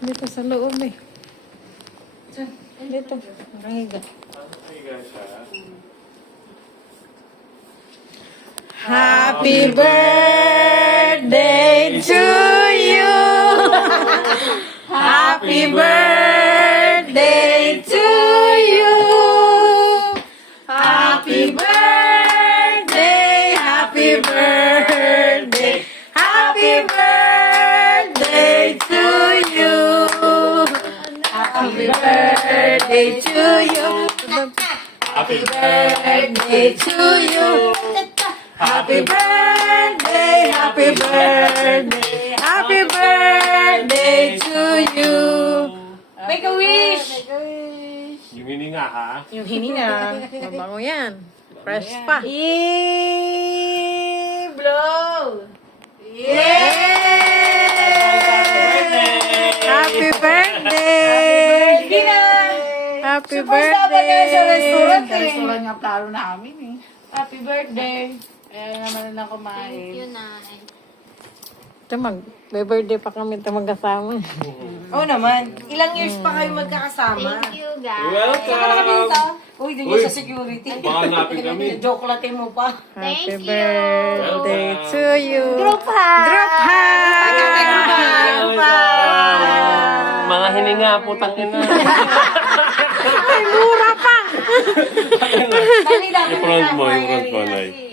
Dito sa loob eh. Dito. Nakahiga. Happy birthday to you. Happy birthday to you. Happy birthday, happy birthday, happy birthday to you. Happy birthday to you. Happy birthday to you. Happy birthday, happy birthday, happy birthday to you. Make a wish! Yung hininga ha? Yung hininga. Mabango yan. Fresh pa. Blow! Happy birthday! Happy Dapat kaya sa restaurant birthday! eh. Restaurant nga plano namin eh. Happy birthday. Kaya naman na kumain. Yun na. Ito mag-birthday pa kami ito magkasama. Oo naman. Ilang years pa kayo magkakasama? Thank you, guys. Welcome! Uy, dun Uy. yung sa security. Baka hanapin kami. Joke latin mo pa. Happy Thank you. birthday to you. Group hug! Group hug! Mga hininga po, takin na. Ay, mura pa! Dali lang. Yung front mo, Nay.